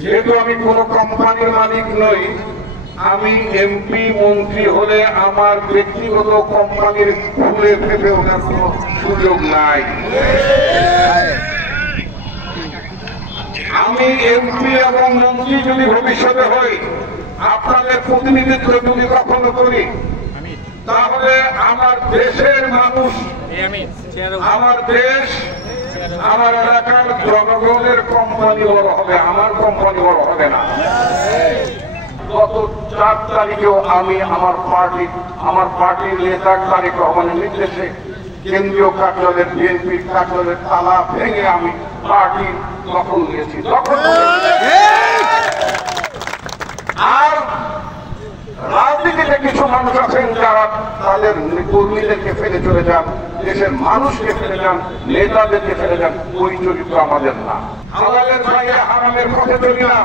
যেহেতু আমি কোনো কোম্পানির মালিক নই, আমি এমপি মন্ত্রী হলে আমার ব্যক্তিগত কোম্পানির খুলে ফেপে ওঠার কোনো সুযোগ নাই। আমি এমপি এবং মন্ত্রী যদি ভবিষ্যতে হই, আপনাদের প্রতিনিধিত্ব যদি কখনো করি, তাহলে আমার দেশের মানুষ, আমার দেশ, আমার এলাকার জনগণের কোম্পানি বড় হবে, আমার কোম্পানি বড় হবে না। গত 4 তারিখেও আমি আমার পার্টির নেতা তারেক রহমানের নির্দেশে কেন্দ্রীয় কার্যালয়ের বিএনপির কার্যালয়ের তালা ভেঙে আমি পার্টির দখল নিয়েছি। আর রাজনীতিতে কিছু মানুষ আছেন যারা তাদের কর্মীদেরকে ফেলে চলে যান, দেশের মানুষকে ফেলে যান, নেতাদেরকে ফেলে যান। ওই চরিত্র আমাদের না। হালালের বাইরে হারামের পথে চলি না।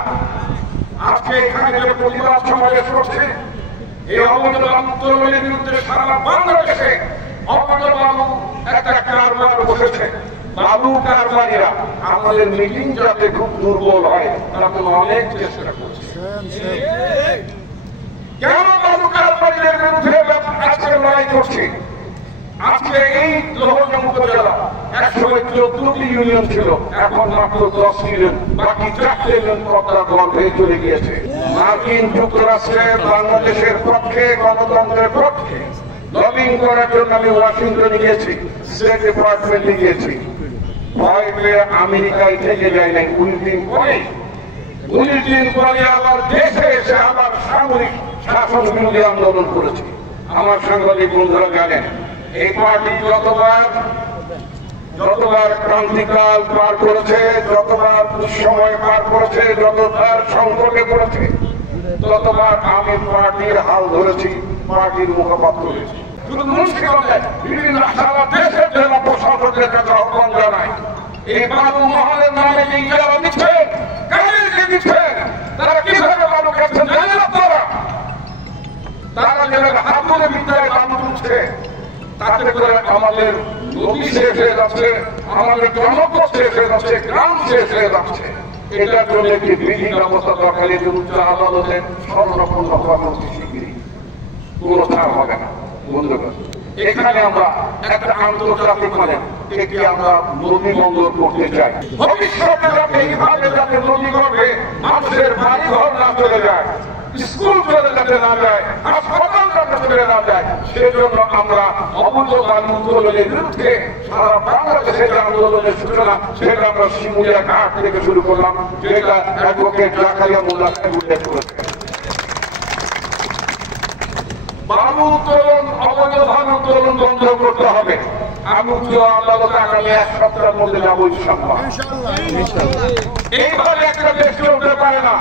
আজকে এখানে যে প্রতিবাদ সমাবেশ করছে, এই অবৈধ আন্দোলনের বিরুদ্ধে সারা বাংলাদেশে অবৈধ বাবু একটা কারবার বসেছে। বাবু কারবারিরা আমাদের মিটিং যাতে খুব দুর্বল হয় তারা অনেক চেষ্টা করছে। কেন বাবু কারবারিদের বিরুদ্ধে আজকে লড়াই করছি? আজকে এই লোহজং উপজেলা একসময় 14টি ইউনিয়ন ছিল, এখন মাত্র 10 ইউনিয়ন, বাকি 4টে ইউনিয়ন পদ্মার গর্ভে চলে গিয়েছে। মার্কিন যুক্তরাষ্ট্রে বাংলাদেশের পক্ষে, গণতন্ত্রের পক্ষে লবিং করার জন্য আমি ওয়াশিংটনে গিয়েছি, স্টেট ডিপার্টমেন্টে গিয়েছি। ভয় পেয়ে আমেরিকায় থেকে যায় নাই। 19 দিন পরে আবার দেশে এসে আবার সামরিক শাসন বিরোধী আন্দোলন করেছি। আমার সাংবাদিক বন্ধুরা জানেন, এই পার্টি যতবার ক্রান্তিকাল পার করেছে, যতবার দুঃসময় পার করেছে, যতবার সংকটে পড়েছে, ততবার আমি পার্টির হাল ধরেছি, পার্টির মুখপাত্র হয়েছি। শুধু মুন্সিগঞ্জে বিভিন্ন সারা দেশের জেলা প্রশাসকের কাছে আহ্বান জানাই, এই বাবু মহলের নামে যে ইজারা দিচ্ছেন, কাদেরকে দিচ্ছেন, তারা কিভাবে বাবু খাচ্ছেন জানেন আপনারা? তারা যেভাবে হাতুড়ে বিদ্যায় বাবু তুলছে, তাতে করে আমাদের নদী শেষ হয়ে যাচ্ছে, আমাদের জনপদ শেষ হয়ে যাচ্ছে, গ্রাম শেষ হয়ে যাচ্ছে। এটার জন্য একটি বিধি ব্যবস্থা দরকার। এই যে উচ্চ আদালতে সর্বরকম শিগগিরই কোনো ছাড় হবে না। বন্ধুগণ, এখানে আমরা একটা আন্তর্জাতিক মানে এটি আমরা নদী বন্দর করতে চাই। ভবিষ্যতে যাতে এইভাবে যাতে নদী গর্ভে মানুষের বাড়ি ঘর না চলে যায়, স্কুল চলে যেতে না যায়, হাসপাতাল যাতে চলে না যায়, সেজন্য আমরা অবৈধ আন্দোলনের বিরুদ্ধে সারা বাংলাদেশে যে আন্দোলনের সূচনা, সেটা আমরা শিমুলিয়া ঘাট থেকে শুরু করলাম, যেটা অ্যাডভোকেট জাকারিয়া মোল্লা সাহেব উল্লেখ করেছে। বালু উত্তোলন, অবৈধ ধান উত্তোলন বন্ধ করতে হবে। আমি উচ্চ আদালত আগামী 1 সপ্তাহের মধ্যে যাবো ইনশাআল্লাহ। এইভাবে একটা দেশ চলতে পারে না।